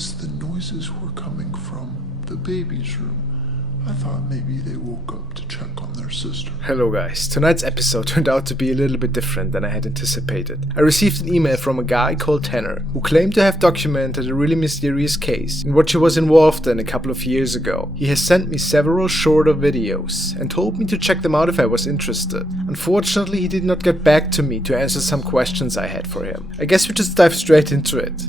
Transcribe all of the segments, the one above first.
is, the noises were coming from the baby's room. I thought maybe they woke up to check on their sister. Hello guys, tonight's episode turned out to be a little bit different than I had anticipated. I received an email from a guy called Tanner, who claimed to have documented a really mysterious case in which he was involved in a couple of years ago. He has sent me several shorter videos and told me to check them out if I was interested. Unfortunately, he did not get back to me to answer some questions I had for him. I guess we just dive straight into it.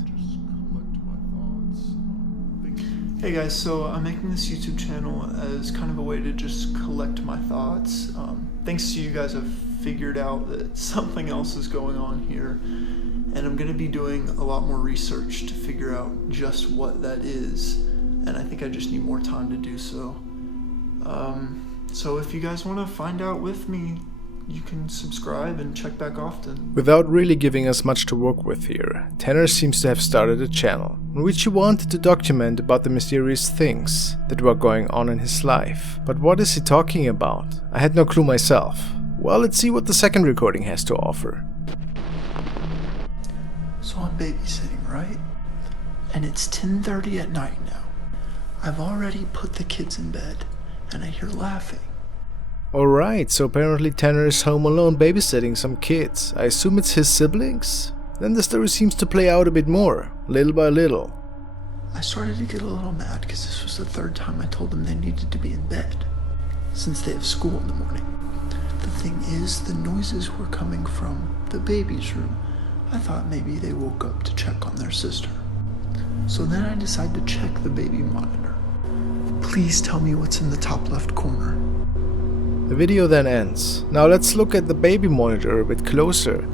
Hey guys, so I'm making this YouTube channel as kind of a way to just collect my thoughts. Thanks to you guys, I've figured out that something else is going on here, and I'm going to be doing a lot more research to figure out just what that is, and I think I just need more time to do so. So if you guys want to find out with me, you can subscribe and check back often. Without really giving us much to work with here, Tanner seems to have started a channel in which he wanted to document about the mysterious things that were going on in his life. But what is he talking about? I had no clue myself. Well, let's see what the second recording has to offer. So I'm babysitting, right? And it's 10:30 at night now. I've already put the kids in bed, and I hear laughing. Alright, so apparently Tanner is home alone babysitting some kids. I assume it's his siblings? Then the story seems to play out a bit more, little by little. I started to get a little mad because this was the third time I told them they needed to be in bed, since they have school in the morning. The thing is, the noises were coming from the baby's room. I thought maybe they woke up to check on their sister. So then I decided to check the baby monitor. Please tell me what's in the top left corner. The video then ends. Now let's look at the baby monitor a bit closer.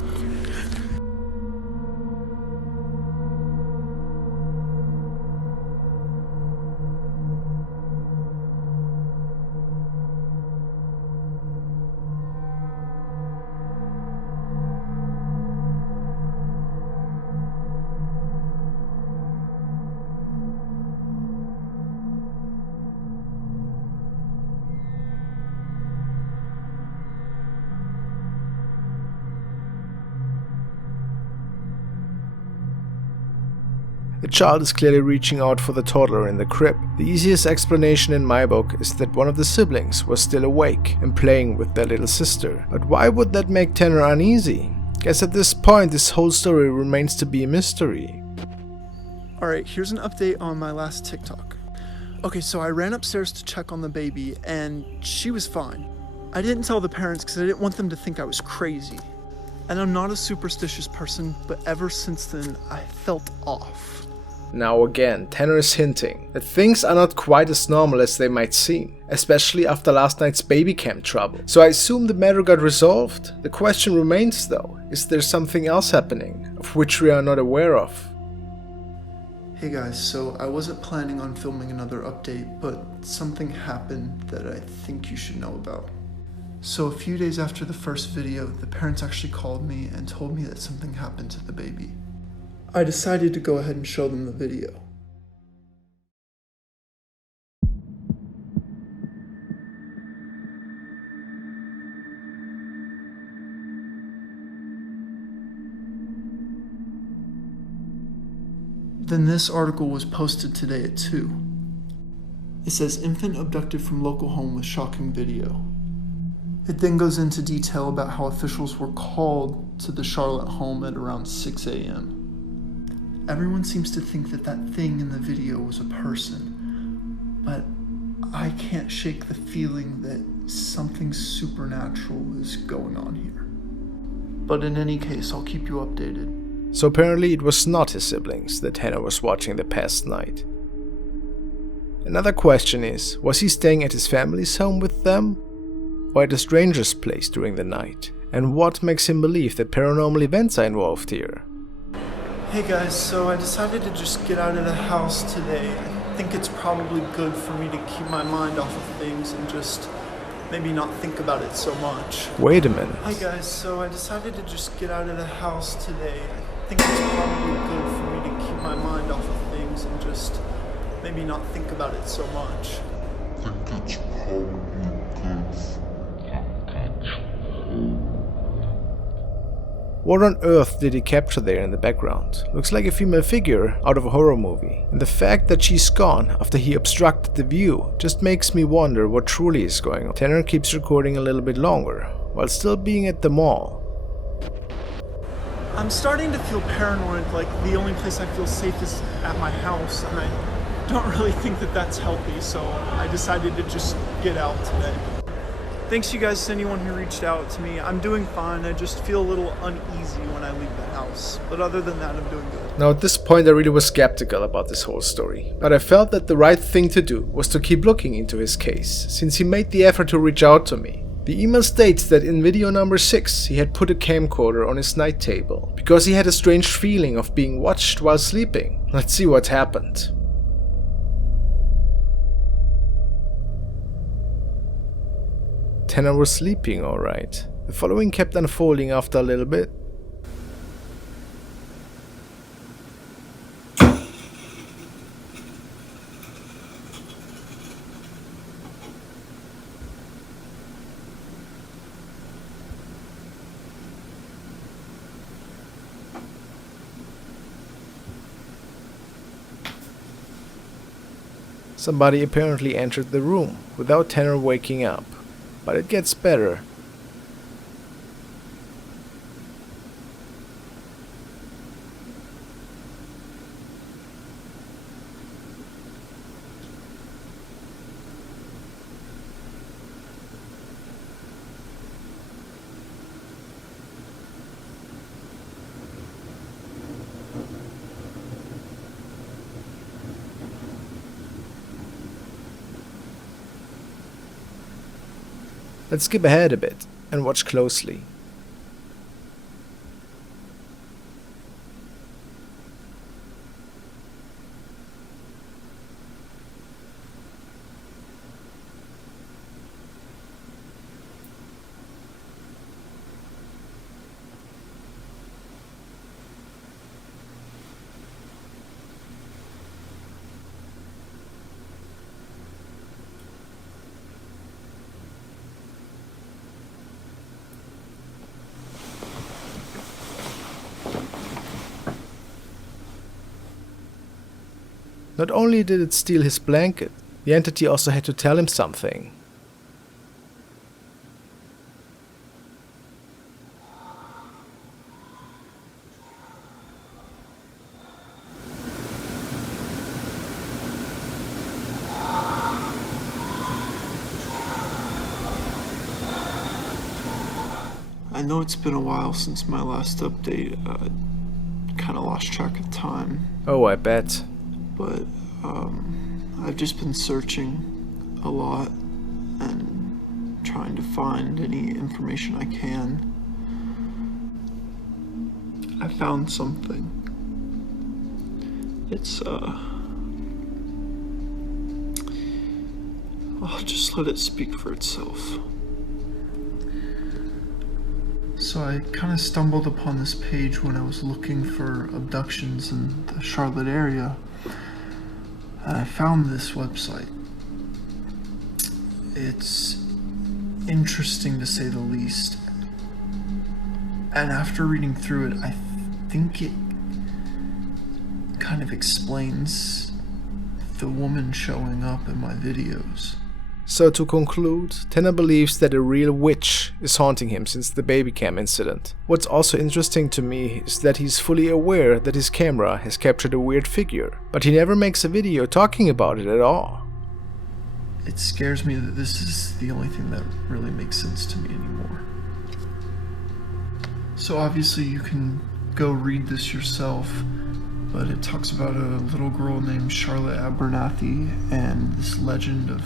The child is clearly reaching out for the toddler in the crib. The easiest explanation in my book is that one of the siblings was still awake and playing with their little sister. But why would that make Tanner uneasy? Guess at this point this whole story remains to be a mystery. Alright, here's an update on my last TikTok. Okay, so I ran upstairs to check on the baby, and she was fine. I didn't tell the parents because I didn't want them to think I was crazy. And I'm not a superstitious person, but ever since then, I felt off. Now again, Tanner is hinting that things are not quite as normal as they might seem, especially after last night's baby cam trouble. So I assume the matter got resolved. The question remains though, is there something else happening, of which we are not aware of? Hey guys, so I wasn't planning on filming another update, but something happened that I think you should know about. So a few days after the first video, the parents actually called me and told me that something happened to the baby. I decided to go ahead and show them the video. Then this article was posted today at 2. It says, infant abducted from local home with shocking video. It then goes into detail about how officials were called to the Charlotte home at around 6 a.m. Everyone seems to think that that thing in the video was a person, but I can't shake the feeling that something supernatural is going on here. But in any case, I'll keep you updated. So apparently it was not his siblings that Tanner was watching the past night. Another question is, was he staying at his family's home with them, or at a stranger's place during the night? And what makes him believe that paranormal events are involved here? Hey guys, so I decided to just get out of the house today. I think it's probably good for me to keep my mind off of things and just maybe not think about it so much. Wait a minute. Hi guys, so I decided to just get out of the house today. I think it's probably good for me to keep my mind off of things and just maybe not think about it so much. I think it's probably good. What on earth did he capture there in the background? Looks like a female figure out of a horror movie. And the fact that she's gone after he obstructed the view just makes me wonder what truly is going on. Tanner keeps recording a little bit longer, while still being at the mall. I'm starting to feel paranoid, like the only place I feel safe is at my house, and I don't really think that that's healthy, so I decided to just get out today. Thanks you guys to anyone who reached out to me. I'm doing fine, I just feel a little uneasy when I leave the house, but other than that, I'm doing good. Now at this point I really was skeptical about this whole story, but I felt that the right thing to do was to keep looking into his case, since he made the effort to reach out to me. The email states that in video number 6 he had put a camcorder on his night table, because he had a strange feeling of being watched while sleeping. Let's see what happened. Tanner was sleeping alright. The following kept unfolding after a little bit. Somebody apparently entered the room without Tanner waking up. But it gets better. Let's skip ahead a bit and watch closely. Not only did it steal his blanket, the entity also had to tell him something. I know it's been a while since my last update. Kind of lost track of time. Oh, I bet. But I've just been searching a lot and trying to find any information I can. I found something. It's I'll just let it speak for itself. So I kind of stumbled upon this page when I was looking for abductions in the Charlotte area. I found this website. It's interesting to say the least. And after reading through it, I think it kind of explains the woman showing up in my videos. So to conclude, Tanner believes that a real witch is haunting him since the baby cam incident. What's also interesting to me is that he's fully aware that his camera has captured a weird figure, but he never makes a video talking about it at all. It scares me that this is the only thing that really makes sense to me anymore. So obviously you can go read this yourself, but it talks about a little girl named Charlotte Abernathy and this legend of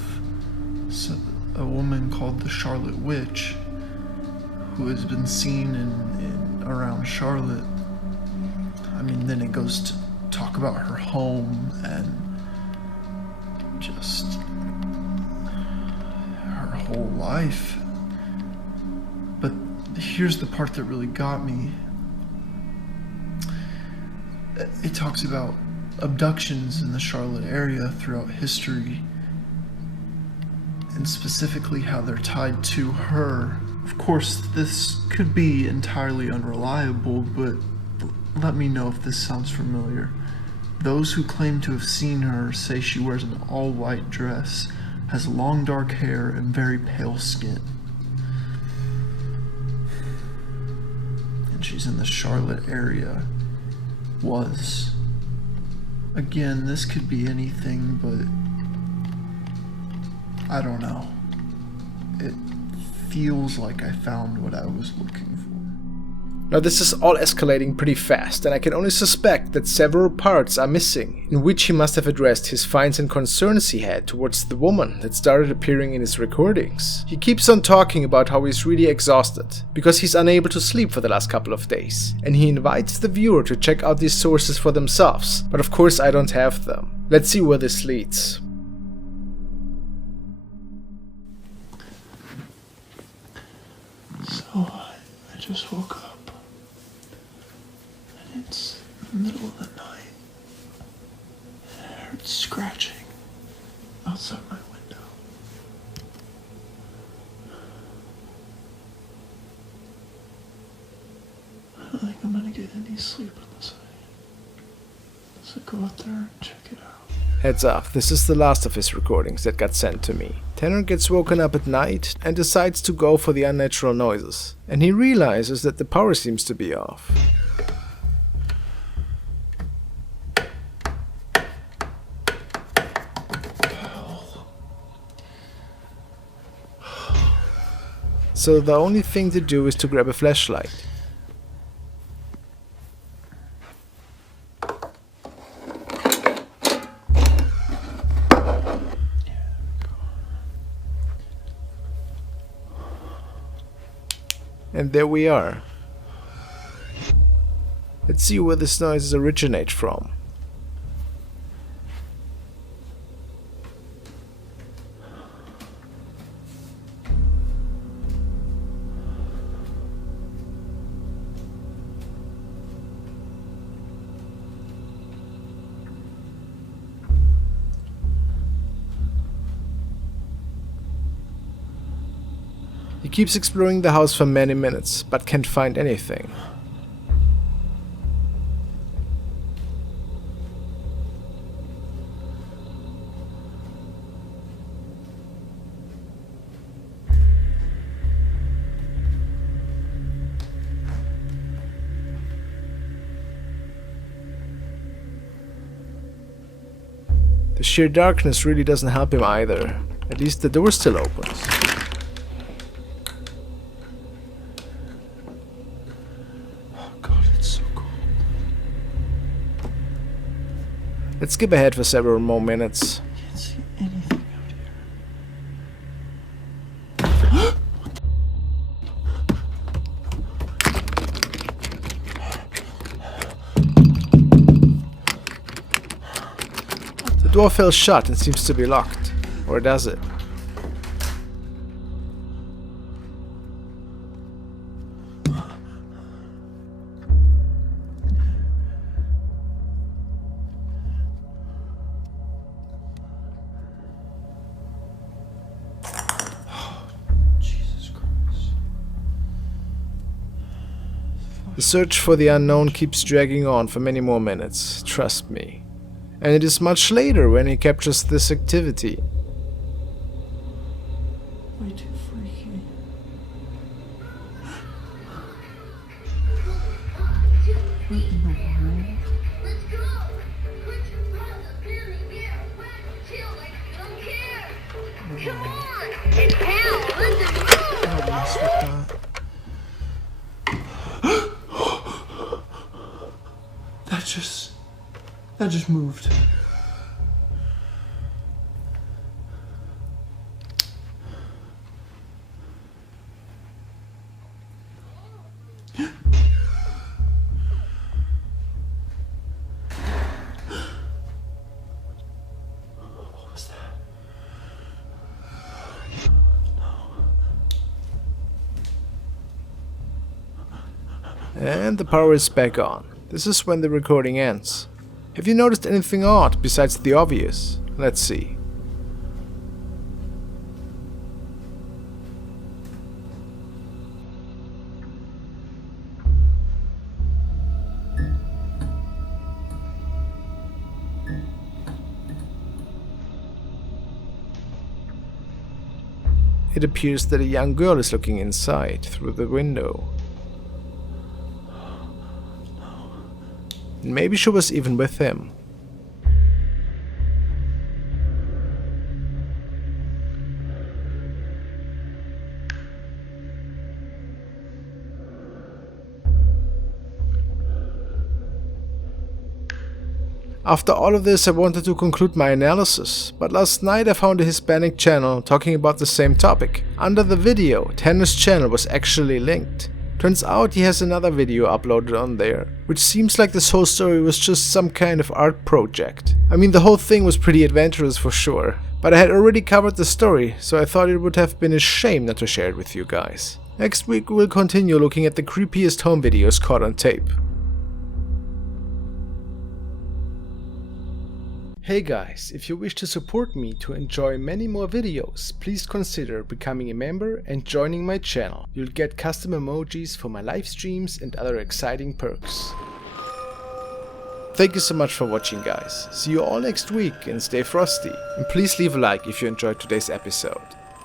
a woman called the Charlotte Witch who has been seen in around Charlotte. I mean, then it goes to talk about her home and just her whole life. But here's the part that really got me. It talks about abductions in the Charlotte area throughout history, and specifically how they're tied to her Of course, this could be entirely unreliable, but let me know if this sounds familiar. Those who claim to have seen her say she wears an all-white dress, has long dark hair, and very pale skin. And she's in the Charlotte area. Was. Again, this could be anything, but I don't know. It feels like I found what I was looking for. Now this is all escalating pretty fast, and I can only suspect that several parts are missing, in which he must have addressed his finds and concerns he had towards the woman that started appearing in his recordings. He keeps on talking about how he's really exhausted, because he's unable to sleep for the last couple of days, and he invites the viewer to check out these sources for themselves, but of course I don't have them. Let's see where this leads. So I just woke up. It's the middle of the night, and I heard scratching outside my window. I don't think I'm gonna get any sleep unless I go out there and check it out. Heads up, this is the last of his recordings that got sent to me. Tanner gets woken up at night and decides to go for the unnatural noises, and he realizes that the power seems to be off. So the only thing to do is to grab a flashlight. And there we are. Let's see where this noise originates from. He keeps exploring the house for many minutes, but can't find anything. The sheer darkness really doesn't help him either. At least the door still opens. Let's skip ahead for several more minutes. I can't see anything out here. The door fell shut and seems to be locked. Or does it? The search for the unknown keeps dragging on for many more minutes, trust me. And it is much later when he captures this activity. Way too freaky. What in the world? Let's go! Put your paws up in the air. Whack, chill like you don't care. Come on! It's hell! Let's move! Don't mess with that. That just moved. What was that? And the power is back on. This is when the recording ends. Have you noticed anything odd besides the obvious? Let's see. it appears that a young girl is looking inside through the window. And maybe she was even with him. After all of this, I wanted to conclude my analysis, but last night I found a Hispanic channel talking about the same topic. Under the video, Tanner's channel was actually linked. Turns out he has another video uploaded on there, which seems like this whole story was just some kind of art project. I mean, the whole thing was pretty adventurous for sure, but I had already covered the story, so I thought it would have been a shame not to share it with you guys. Next week we'll continue looking at the creepiest home videos caught on tape. Hey guys, if you wish to support me to enjoy many more videos, please consider becoming a member and joining my channel. You'll get custom emojis for my live streams and other exciting perks. Thank you so much for watching guys. See you all next week and stay frosty. And please leave a like if you enjoyed today's episode.